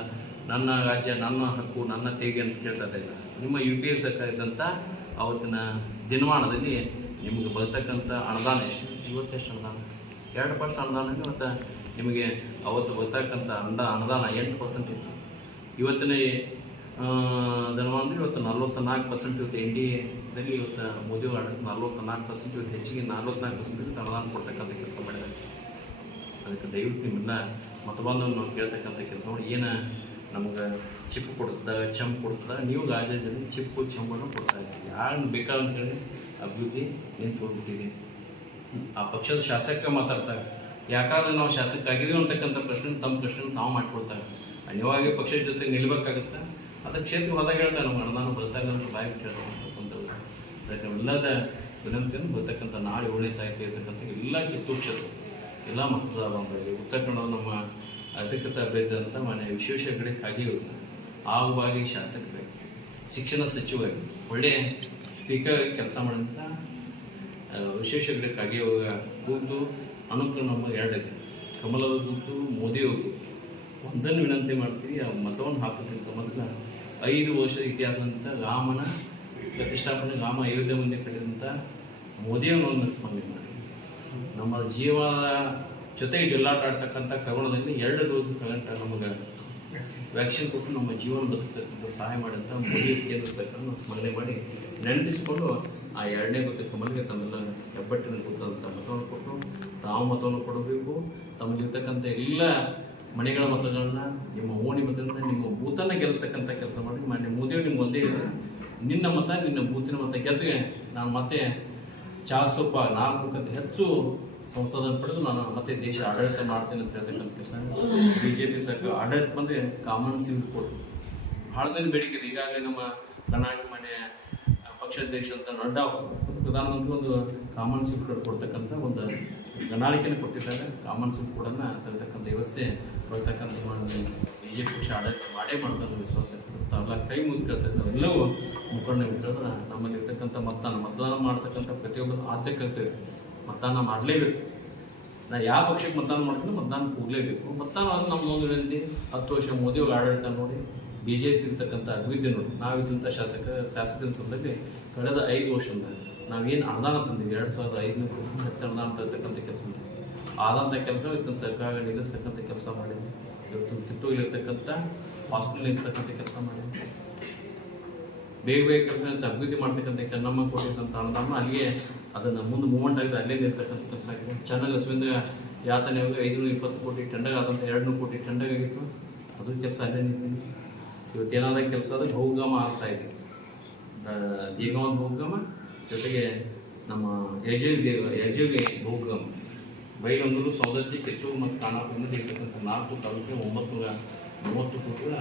ನನ್ನ ರಾಜ್ಯ ನನ್ನ ಹಕ್ಕು ನನ್ನ ತೆರಿಗೆ ಅಂತ ಕೇಳ್ತಾ ಇಲ್ಲ. ನಿಮ್ಮ UPA ಸರ್ಕಾರ ಇದ್ದಂಥ ಅವತ್ತಿನ ದಿನಮಾನದಲ್ಲಿ ನಿಮಗೆ ಬರ್ತಕ್ಕಂಥ ಅನುದಾನ ಎಷ್ಟು, ಇವತ್ತೆಷ್ಟು ಅನುದಾನ 2% ಅನುದಾನ ಇವತ್ತು ನಿಮಗೆ ಅವತ್ತು ಬರ್ತಕ್ಕಂಥ ಅನುದಾನ 8% ಇತ್ತು. ಇವತ್ತಿನ ದಿನಮಾನದಲ್ಲಿ ಇವತ್ತು 44% ಇವತ್ತು NDAದಲ್ಲಿ ಇವತ್ತು ಮೋದಿ ಆಡಳಿತ 44% ಇವತ್ತು ಹೆಚ್ಚಿಗೆ 44% ಇವತ್ತು ಅನುದಾನ ಕೊಡ್ತಕ್ಕಂಥ ಕೆಲಸ ಮಾಡಿದ್ದಾರೆ. ಅದಕ್ಕೆ ದಯವಿಟ್ಟು ನಿಮ್ಮೆಲ್ಲ ಮತಬಾಂಧವರು ನಾವು ಕೇಳ್ತಕ್ಕಂಥ ಕೆಲಸ ನೋಡಿ, ಏನು ನಮ್ಗೆ ಚಿಪ್ಪು ಕೊಡ್ತದ ಚಂಪು ಕೊಡ್ತದ, ನೀವು ರಾಜ್ಯದಲ್ಲಿ ಚಿಪ್ಪು ಚಂಪನ್ನು ಕೊಡ್ತಾ ಇದ್ದೀವಿ. ಯಾರನ್ನು ಬೇಕಾದಂತ ಹೇಳಿ ಅಭಿವೃದ್ಧಿ ನಿಂತು ಹೋಗ್ಬಿಟ್ಟಿದೆ. ಆ ಪಕ್ಷದ ಶಾಸಕ ಮಾತಾಡ್ತಾರೆ, ಯಾಕಾದ್ರೆ ನಾವು ಶಾಸಕ ಆಗಿದ್ದೀವಿ ಅಂತಕ್ಕಂಥ ಪ್ರಶ್ನೆ ತಮ್ಮ ಪ್ರಶ್ನೆ ತಾವು ಮಾಡ್ಕೊಡ್ತಾರೆ. ಅನ್ಯವಾಗಿ ಪಕ್ಷದ ಜೊತೆ ನಿಲ್ಬೇಕಾಗತ್ತೆ. ಅದಕ್ಕೆ ಕ್ಷೇತ್ರ ಹೋದಾಗ ಹೇಳ್ತಾರೆ ನಮ್ಗೆ ಅನುದಾನ ಬರ್ತಾರೆ ಅಂತ ಬಾಯಿ ಬಿಟ್ಟು ಹೇಳುವಂಥ ಸಂದರ್ಭ. ಅದಕ್ಕೆ ಎಲ್ಲದ ವಿನಂತಿಯನ್ನು ಬರ್ತಕ್ಕಂಥ ನಾಳೆ 7ನೇ ತಾರೀಕು ಇರ್ತಕ್ಕಂಥ ಎಲ್ಲ ಕಿತ್ತೂರು ಕ್ಷೇತ್ರ ಎಲ್ಲ ಮತದಾರ ಬಂದಲ್ಲಿ ಉತ್ತರ ಕನ್ನಡ ನಮ್ಮ ಅಧಿಕೃತ ಅಭ್ಯರ್ಥಿ ಅಂತ ಮನೆ ವಿಶೇಷ ಕಡೆ ಆಗಿರು ಆವಾಗಿ ಶಾಸಕರಾಗಿ ಶಿಕ್ಷಣ ಸಚಿವರಾಗಿ ಒಳ್ಳೆಯ ಸ್ಪೀಕರ್ ಕೆಲಸ ಮಾಡಿದಂಥ ವಿಶೇಷ ಕಡೆ ಕಾಗಿಯುವಾಗ ಕೂತು ಅನುಕೂಲ ನಮ್ಮ 2 ಕಮಲದ ಕೂತು ಮೋದಿಯವರು ಒಂದನ್ನು ವಿನಂತಿ ಮಾಡ್ತೀವಿ, ಆ ಮತವನ್ನು ಹಾಕೋಕ್ಕಿಂತ ಮೊದಲು 5 ವರ್ಷ ಇತಿಹಾಸದಂಥ ರಾಮನ ಪ್ರತಿಷ್ಠಾಪನೆ ರಾಮ ಅಯೋಧ್ಯೆ ಮುಂದೆ ಕಟ್ಟಿದಂಥ ಮೋದಿಯವರನ್ನು ಸ್ಮರಣೆ ಮಾಡಿ ನಮ್ಮ ಜೀವನದ ಜೊತೆಗೆ ಜೊಲ್ಲಾಟ ಆಡ್ತಕ್ಕಂಥ ಕರೋನಾದಲ್ಲಿ 2 ಡೋಸ್ ಕರೆಂಟ್ ನಮಗೆ ವ್ಯಾಕ್ಸಿನ್ ಕೊಟ್ಟು ನಮ್ಮ ಜೀವನ ಬದುಕತಕ್ಕಂಥ ಸಹಾಯ ಮಾಡಿದಂಥ ಮೋದಿ ಕೇಂದ್ರ ಸರ್ಕಾರವನ್ನು ಸ್ಮರಣೆ ಮಾಡಿ ನೆನಪಿಸಿಕೊಂಡು ಆ 2ನೇ ಗೊತ್ತು ಕಮಲಿಗೆ ತಮ್ಮೆಲ್ಲ ಹೆಬ್ಬಟ್ಟಿನಲ್ಲಿ ಗೊತ್ತಾದಂಥ ಮತವನ್ನು ಕೊಟ್ಟು ತಾವು ಮತವನ್ನು ಕೊಡಬೇಕು. ತಮ್ಮಲ್ಲಿರ್ತಕ್ಕಂಥ ಎಲ್ಲ ಮನೆಗಳ ಮತಗಳನ್ನ ನಿಮ್ಮ ಓಣಿ ಮತಗಳನ್ನ ನಿಮ್ಮ ಬೂತನ್ನು ಗೆಲ್ಲಿಸ್ತಕ್ಕಂಥ ಕೆಲಸ ಮಾಡಿ ಮಾನ್ಯ ಮೋದಿಯವರು ನಿಮ್ಗೆ ಒಂದೇ ಇದೆ, ನಿನ್ನ ಮತ ನಿನ್ನ ಬೂತಿನ ಮತ ಗೆದ್ದೆ ನಾನು ಮತ್ತೆ 400% ಹೆಚ್ಚು ಸಂಸದನ ಪಡೆದು ನಾನು ಮತ್ತೆ ದೇಶ ಆಡಳಿತ ಮಾಡ್ತೇನೆ ಅಂತ ಹೇಳ್ತಕ್ಕಂಥ ಕೆಲಸ BJP ಸರ್ಕಾರ ಆಡಳಿತ ಬಂದರೆ ಕಾಮನ್ ಸಿವಿಲ್ ಕೋಡ್ ಭಾಳ ದಿನ ಬೇಡಿಕೆ ಇದೆ. ಈಗಾಗಲೇ ನಮ್ಮ ಕರ್ನಾಟಕ ಮನೆ ಪಕ್ಷಾಧ್ಯಕ್ಷ ಅಂತ ನಡ್ಡಾ ಪ್ರಧಾನಮಂತ್ರಿ ಒಂದು ಕಾಮನ್ ಸಿವಿಲ್ ಕೋಡ್ ಕೊಡ್ತಕ್ಕಂಥ ಒಂದು ಪ್ರಣಾಳಿಕೆಯನ್ನು ಕೊಟ್ಟಿದ್ದಾರೆ. ಕಾಮನ್ ಸಿವಿಲ್ ಕೋಡನ್ನು ತರತಕ್ಕಂಥ ವ್ಯವಸ್ಥೆ ಬರ್ತಕ್ಕಂಥ ಜೆ ಪಿ ಪಕ್ಷ ಆಡಳಿತ ಮಾಡೇ ಮಾಡ್ತಾರೆ ವಿಶ್ವಾಸ ಇರ್ತದೆ. ತಾವೆಲ್ಲ ಕೈ ಮುಗಿರ್ತದೆ. ನಾವೆಲ್ಲವೂ ಮುಖಂಡ ಮುಗಿದ್ರೆ ನಮ್ಮಲ್ಲಿರ್ತಕ್ಕಂಥ ಮತದಾನ ಮಾಡ್ತಕ್ಕಂಥ ಪ್ರತಿಯೊಬ್ಬರು ಆದ್ಯ ಕರ್ತವ್ಯ. ಮತದಾನ ಮಾಡಲೇಬೇಕು. ನಾ ಯಾವ ಪಕ್ಷಕ್ಕೆ ಮತದಾನ ಮಾಡ್ತೀನಿ ಮತದಾನ ಹೋಗಲೇಬೇಕು. ಮತದಾನ ಅದು ನಮ್ಮದೊಂದು ವಿನಂತಿ. 10 ವರ್ಷ ಮೋದಿಯವ್ರ ಆಡಳಿತ ನೋಡಿ, ಬಿ ಜೆ ಪಿ ಇರ್ತಕ್ಕಂಥ ಅಭಿವೃದ್ಧಿ ನೋಡಿ, ನಾವಿದ್ದಂಥ ಶಾಸಕರ ಸಂದರ್ಭದಲ್ಲಿ ಕಳೆದ 5 ವರ್ಷದಿಂದ ನಾವೇನು ಅನುದಾನ ತಂದೀವಿ 2500 ಕೋಟಿ ಹೆಚ್ಚು ಅನುದಾನ ತರ್ತಕ್ಕಂಥ ಕೆಲಸ ಮಾಡಿದ್ವಿ. ಆದಂಥ ಕೆಲಸ ಇವತ್ತಿನ ಸರ್ಕಾರ ನಿಲ್ಲಿಸ್ತಕ್ಕಂಥ ಕೆಲಸ ಮಾಡಿದ್ವಿ. ಇವತ್ತು ಕಿತ್ತೂರಿರ್ತಕ್ಕಂಥ ಹಾಸ್ಪಿಟಲ್ ಇರ್ತಕ್ಕಂಥ ಕೆಲಸ ಮಾಡಿದ್ವಿ. ಬೇಗ ಬೇಗ ಕೆಲಸ ಅಭಿವೃದ್ಧಿ ಮಾಡ್ತಕ್ಕಂಥ ಚೆನ್ನಮ್ಮ ಕೊಟ್ಟಿರ್ತಂಥ ಅನುದಾನ ಅಲ್ಲಿಯೇ ಅದನ್ನು ಮುಂದೆ ಮೂವ್ಮೆಂಟ್ ಆಗಿದೆ, ಅಲ್ಲೇ ನಿರ್ತಕ್ಕಂಥ ಕೆಲಸ ಆಗಿದೆ. ಚೆನ್ನಾಗಿ ಹಸುವಿಂದ ಯಾತನೆ 520 ಕೋಟಿ ಟೆಂಡರ್ ಆದಂಥ 200 ಕೋಟಿ ಟೆಂಡರ್ ಆಗಿತ್ತು, ಅದು ಕೆಲಸ ಅಲ್ಲೇ ನಿಂತಿದೆ. ಇವತ್ತೇನಾದ ಕೆಲಸ ಅದು ಬಹುಗಮ ಆಗ್ತಾ ಇದೆ. ದೇಗವಂತ ಬಹುಗಮ ಜೊತೆಗೆ ನಮ್ಮ ಯಜುಗೆ ಬಹುಗಮ, ಬೈಲೊಂದೂರು, ಸೌದತ್ತಿ, ಕಿತ್ತೂರು ಮತ್ತು ಖಾನಾಪುರದಿಂದ ಇರ್ತಕ್ಕಂಥ 4 ತಾಲೂಕು 930 ಕೋಟಿಗಳ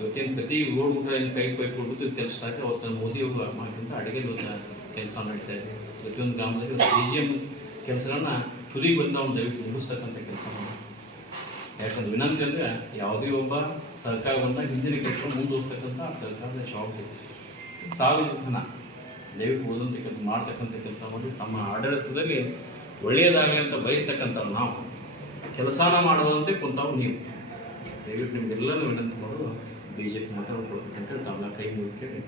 ಇವತ್ತೇನು ಪ್ರತಿ ರೋಡ್ ಊಟ ಕೈ ಪೈಪ್ ಕೊಡ್ಬಿಟ್ಟು ಕೆಲಸ ಹಾಕಿ ಅವತ್ತು ಮೋದಿಯವರು ಮಾಡಿದಂಥ ಅಡುಗೆ ಕೆಲಸ ನಡೀತಾ ಇದೆ. ಪ್ರತಿಯೊಂದು ಗ್ರಾಮದಲ್ಲಿ BGM ಕೆಲಸಗಳನ್ನ ತುದಿ ಬಂದ ಒಂದು ದಯವಿಟ್ಟು ಮುಗಿಸ್ತಕ್ಕಂಥ ಕೆಲಸ ಮಾಡಿ. ಯಾಕಂದ್ರೆ ವಿನಂತಿ ಅಂದರೆ ಯಾವುದೇ ಒಬ್ಬ ಸರ್ಕಾರ ಬಂದಾಗ ಹಿಂದಿನ ಕೆಲಸ ಮುಂದುವರಿಸ್ತಕ್ಕಂಥ ಸರ್ಕಾರದ ಶಾಪ್ ಸಾರ್ವಜನಿಕನ ದಯವಿಟ್ಟು ಓದಂಥ ಕೆಲಸ ಮಾಡ್ತಕ್ಕಂಥ ಕೆಲಸ ಮಾಡಿ ತಮ್ಮ ಆಡಳಿತದಲ್ಲಿ ಒಳ್ಳೆಯದಾಗಲಿ ಅಂತ ಬಯಸ್ತಕ್ಕಂಥ ನಾವು ಕೆಲಸನ ಮಾಡುವಂತೆ ಕುಂತಾವು ನೀವು ದಯವಿಟ್ಟು ನಿಮಗೆಲ್ಲರೂ ವಿನಂತಿ ಮಾಡೋದು BJP ಮತ ಕೊಡ್ಬೇಕಂತೇಳಿ ತಾವೆಲ್ಲ ಕೈ ಮುಗಿತೇವೆ.